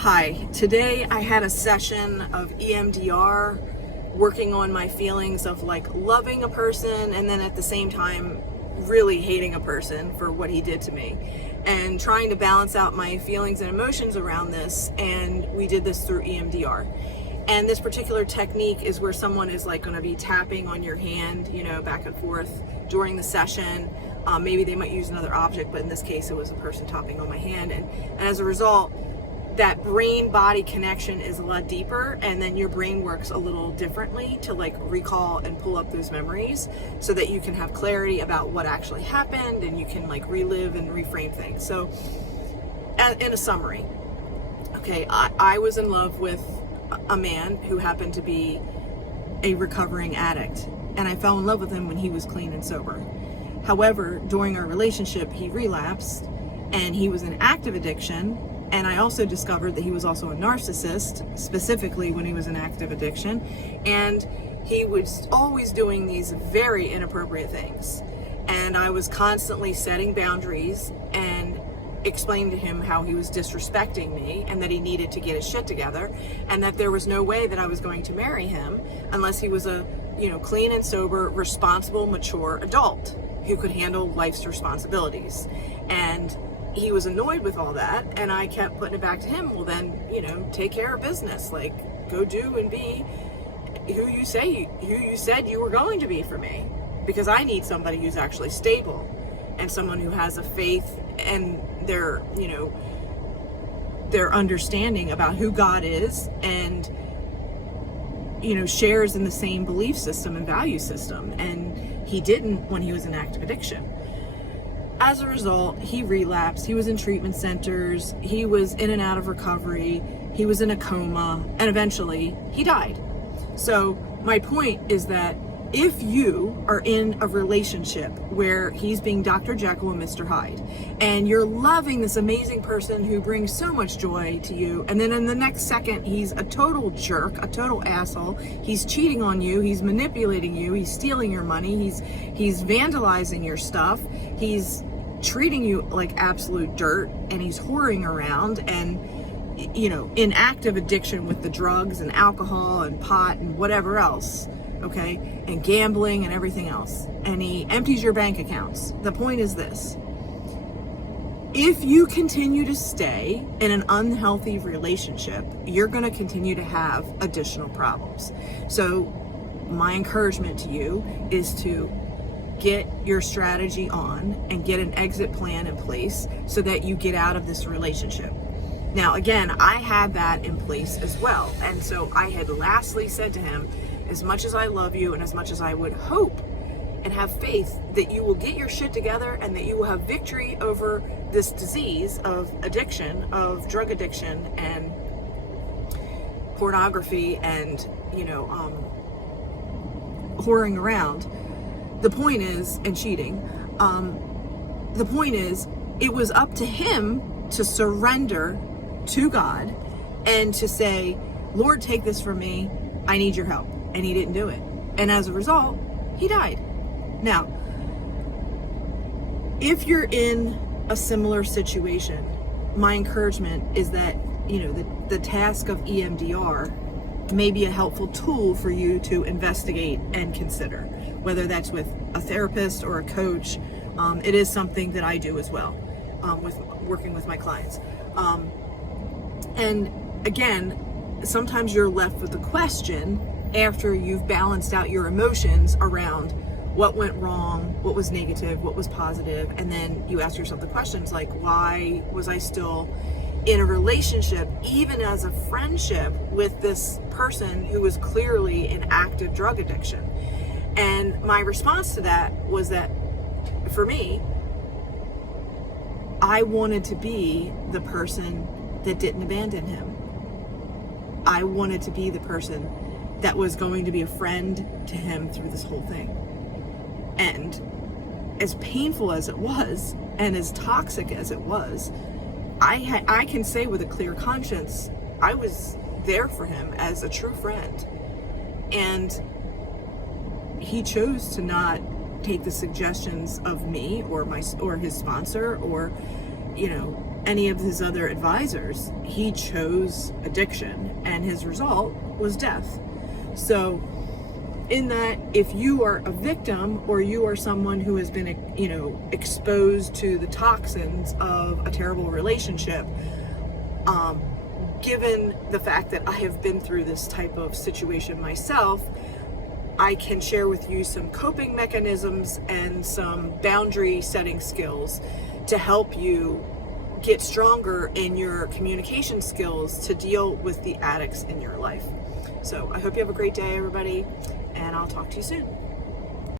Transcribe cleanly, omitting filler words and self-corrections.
Hi, today I had a session of EMDR, working on my feelings of like loving a person and then at the same time really hating a person for what he did to me, and trying to balance out my feelings and emotions around this. And we did this through EMDR. And this particular technique is where someone is like going to be tapping on your hand, back and forth during the session. Maybe they might use another object, but in this case it was a person tapping on my hand. And as a result, that brain-body connection is a lot deeper, and then your brain works a little differently to like recall and pull up those memories so that you can have clarity about what actually happened, and you can like relive and reframe things. So in a summary, okay, I was in love with a man who happened to be a recovering addict, and I fell in love with him when he was clean and sober. However, during our relationship, he relapsed and he was in active addiction. And I also discovered that he was also a narcissist, specifically when he was in active addiction. And he was always doing these very inappropriate things. And I was constantly setting boundaries and explaining to him how he was disrespecting me and that he needed to get his shit together, and that there was no way that I was going to marry him unless he was a, clean and sober, responsible, mature adult who could handle life's responsibilities. And he was annoyed with all that, and I kept putting it back to him. Well, then, take care of business. Like, go do and be who you said you were going to be for me, because I need somebody who's actually stable and someone who has a faith and their understanding about who God is, and shares in the same belief system and value system. And he didn't when he was in active addiction. As a result, he relapsed. He was in treatment centers. He was in and out of recovery. He was in a coma, and eventually he died. So my point is that if you are in a relationship where he's being Dr. Jekyll and Mr. Hyde, and you're loving this amazing person who brings so much joy to you, and then in the next second he's a total jerk, a total asshole, he's cheating on you, he's manipulating you, he's stealing your money, he's vandalizing your stuff, he's treating you like absolute dirt, and he's whoring around and in active addiction with the drugs and alcohol and pot and whatever else, okay, and gambling and everything else, and he empties your bank accounts. The point is this: if you continue to stay in an unhealthy relationship, you're going to continue to have additional problems. So my encouragement to you is to get your strategy on and get an exit plan in place so that you get out of this relationship. Now, again, I had that in place as well. And so I had lastly said to him, as much as I love you and as much as I would hope and have faith that you will get your shit together and that you will have victory over this disease of addiction, of drug addiction and pornography and, whoring around. The point is, and cheating, the point is, it was up to him to surrender to God and to say, Lord, take this from me. I need your help. And he didn't do it. And as a result, he died. Now, if you're in a similar situation, my encouragement is that, the task of EMDR may be a helpful tool for you to investigate and consider, whether that's with a therapist or a coach. It is something that I do as well, with working with my clients. And again, sometimes you're left with the question after you've balanced out your emotions around what went wrong, what was negative, what was positive, and then you ask yourself the questions like, why was I still in a relationship, even as a friendship, with this person who was clearly in active drug addiction? And my response to that was that, for me, I wanted to be the person that didn't abandon him. I wanted to be the person that was going to be a friend to him through this whole thing. And as painful as it was, and as toxic as it was, I can say with a clear conscience, I was there for him as a true friend. And he chose to not take the suggestions of me or his sponsor or any of his other advisors. He chose addiction, and his result was death. So in that, if you are a victim or you are someone who has been, exposed to the toxins of a terrible relationship, given the fact that I have been through this type of situation myself, I can share with you some coping mechanisms and some boundary setting skills to help you get stronger in your communication skills to deal with the addicts in your life. So I hope you have a great day, everybody, and I'll talk to you soon.